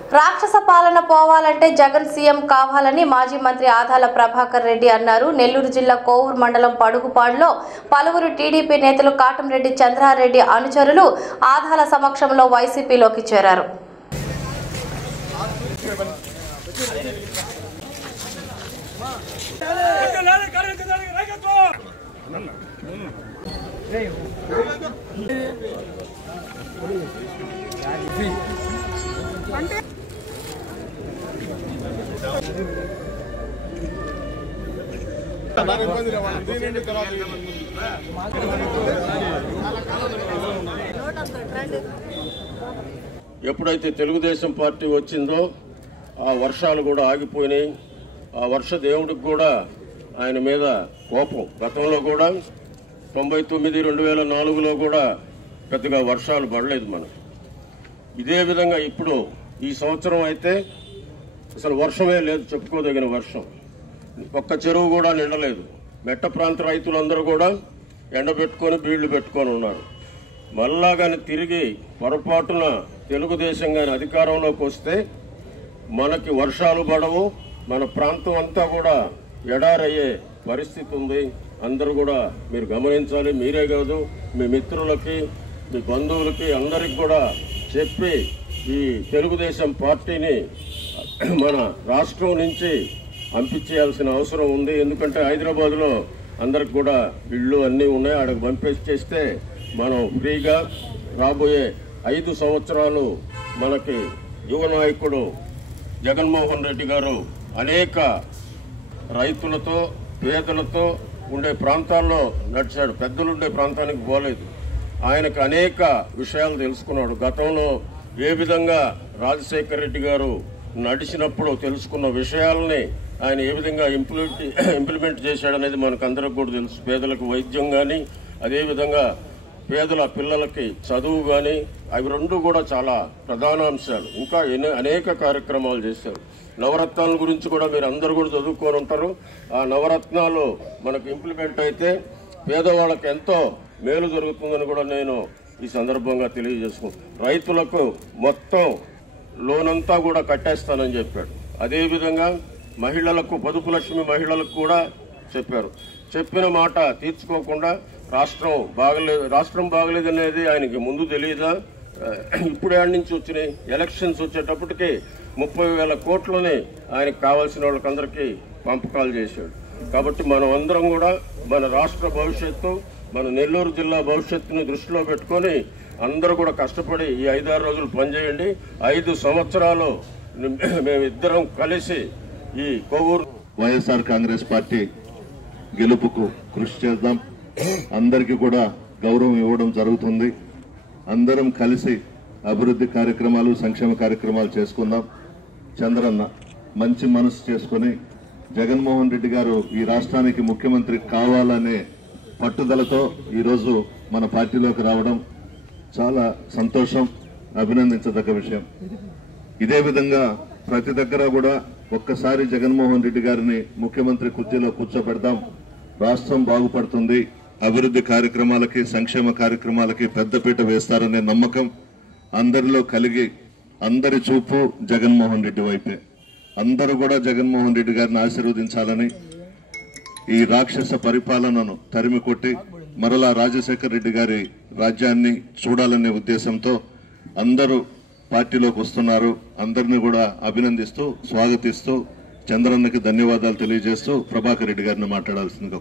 రాక్షస పాలన పోవాలంటే జగన్ సీఎం కావాలని మాజీ మంత్రి ఆదాల ప్రభాకర్ రెడ్డి అన్నారు. నెల్లూరు జిల్లా కోవూరు మండలం పడుగుపాడులో పలువురు టీడీపీ నేతలు కాటంరెడ్డి చంద్రారెడ్డి అనుచరులు ఆదాల సమక్షంలో వైసీపీలోకి చేరారు. ఎప్పుడైతే తెలుగుదేశం పార్టీ వచ్చిందో ఆ వర్షాలు కూడా ఆగిపోయినాయి. ఆ వర్ష దేవుడికి కూడా ఆయన మీద కోపం. గతంలో కూడా 99-2004లో కూడా పెద్దగా వర్షాలు పడలేదు మనకు. ఇదే విధంగా ఇప్పుడు ఈ సంవత్సరం అయితే అసలు వర్షమే లేదు, చెప్పుకోదగిన వర్షం. ఒక్క చెరువు కూడా నిండలేదు. మెట్ట ప్రాంత రైతులందరూ కూడా ఎండబెట్టుకొని బీళ్లు పెట్టుకొని ఉన్నారు. మళ్ళా కానీ తిరిగి పొరపాటున తెలుగుదేశం కానీ అధికారంలోకి వస్తే మనకి వర్షాలు పడవు, మన ప్రాంతం అంతా కూడా ఎడారయ్యే పరిస్థితి ఉంది. అందరూ కూడా మీరు గమనించాలి. మీరే కాదు, మీ మిత్రులకి, మీ బంధువులకి అందరికి కూడా చెప్పి ఈ తెలుగుదేశం పార్టీని మన రాష్ట్రం నుంచి పంపించేయాల్సిన అవసరం ఉంది. ఎందుకంటే హైదరాబాద్లో అందరికి కూడా ఇళ్ళు అన్నీ ఉన్నాయి. ఆడకు పంపించేస్తే మనం ఫ్రీగా రాబోయే 5 సంవత్సరాలు మనకి యువ నాయకుడు జగన్మోహన్ రెడ్డి గారు అనేక రైతులతో పేదలతో ఉండే ప్రాంతాల్లో నడిచాడు. పెద్దలుండే ప్రాంతానికి పోలేదు. ఆయనకు అనేక విషయాలు తెలుసుకున్నాడు. గతంలో ఏ విధంగా రాజశేఖర రెడ్డి గారు నడిచినప్పుడు తెలుసుకున్న విషయాలని ఆయన ఏ విధంగా ఇంప్లిమెంట్ చేశాడనేది మనకు అందరికి కూడా తెలుసు. పేదలకు వైద్యం కానీ, అదేవిధంగా పేదల పిల్లలకి చదువు కానీ, అవి రెండు కూడా చాలా ప్రధాన అంశాలు. ఇంకా అనేక కార్యక్రమాలు చేశారు. నవరత్నాల గురించి కూడా మీరు అందరూ కూడా చదువుకొని ఉంటారు. ఆ నవరత్నాలు మనకు ఇంప్లిమెంట్ అయితే పేదవాళ్ళకి ఎంతో మేలు జరుగుతుందని కూడా నేను ఈ సందర్భంగా తెలియజేసుకుంటాను. రైతులకు మొత్తం లోన్ అంతా కూడా కట్టేస్తానని చెప్పాడు. అదేవిధంగా మహిళలకు, పొదుపు లక్ష్మి మహిళలకు కూడా చెప్పారు. చెప్పిన మాట తీర్చుకోకుండా రాష్ట్రం బాగలేదనేది ఆయనకి ముందు తెలియదా? ఇప్పుడు ఆడి నుంచి వచ్చినాయి ఎలక్షన్స్ వచ్చేటప్పటికి 30,000 కోట్లని ఆయనకు కావాల్సిన వాళ్ళకందరికీ పంపకాలు చేశాడు. కాబట్టి మనం అందరం కూడా మన రాష్ట్ర భవిష్యత్తు, మన నెల్లూరు జిల్లా భవిష్యత్తుని దృష్టిలో పెట్టుకొని అందరూ కూడా కష్టపడి ఈ 5-6 రోజులు పనిచేయండి. 5 సంవత్సరాలు మేమిద్దరం కలిసి ఈ కోవూరు వైఎస్ఆర్ కాంగ్రెస్ పార్టీ గెలుపుకు కృషి చేద్దాం. అందరికీ కూడా గౌరవం ఇవ్వడం జరుగుతుంది. అందరం కలిసి అభివృద్ధి కార్యక్రమాలు, సంక్షేమ కార్యక్రమాలు చేసుకుందాం. చంద్రన్న మంచి మనసు చేసుకుని జగన్మోహన్ రెడ్డి గారు ఈ రాష్ట్రానికి ముఖ్యమంత్రి కావాలనే పట్టుదలతో ఈరోజు మన పార్టీలోకి రావడం చాలా సంతోషం, అభినందించదగ్గ విషయం. ఇదే విధంగా ప్రతి దగ్గర కూడా ఒక్కసారి జగన్మోహన్ రెడ్డి గారిని ముఖ్యమంత్రి కుర్చీలో కూర్చోబెడదాం. రాష్ట్రం బాగుపడుతుంది. అభివృద్ధి కార్యక్రమాలకి, సంక్షేమ కార్యక్రమాలకి పెద్దపీట వేస్తారనే నమ్మకం అందరిలో కలిగి అందరి చూపు జగన్మోహన్ రెడ్డి వైపే. అందరూ కూడా జగన్మోహన్ రెడ్డి గారిని ఆశీర్వదించాలని, ఈ రాక్షస పరిపాలనను తరిమి కొట్టి మరలా రాజశేఖర రెడ్డి గారి రాజ్యాన్ని చూడాలనే ఉద్దేశంతో అందరూ పార్టీలోకి వస్తున్నారు. అందరినీ కూడా అభినందిస్తూ, స్వాగతిస్తూ, చంద్రన్నకి ధన్యవాదాలు తెలియజేస్తూ ప్రభాకర్ రెడ్డి గారిని మాట్లాడాల్సిందిగా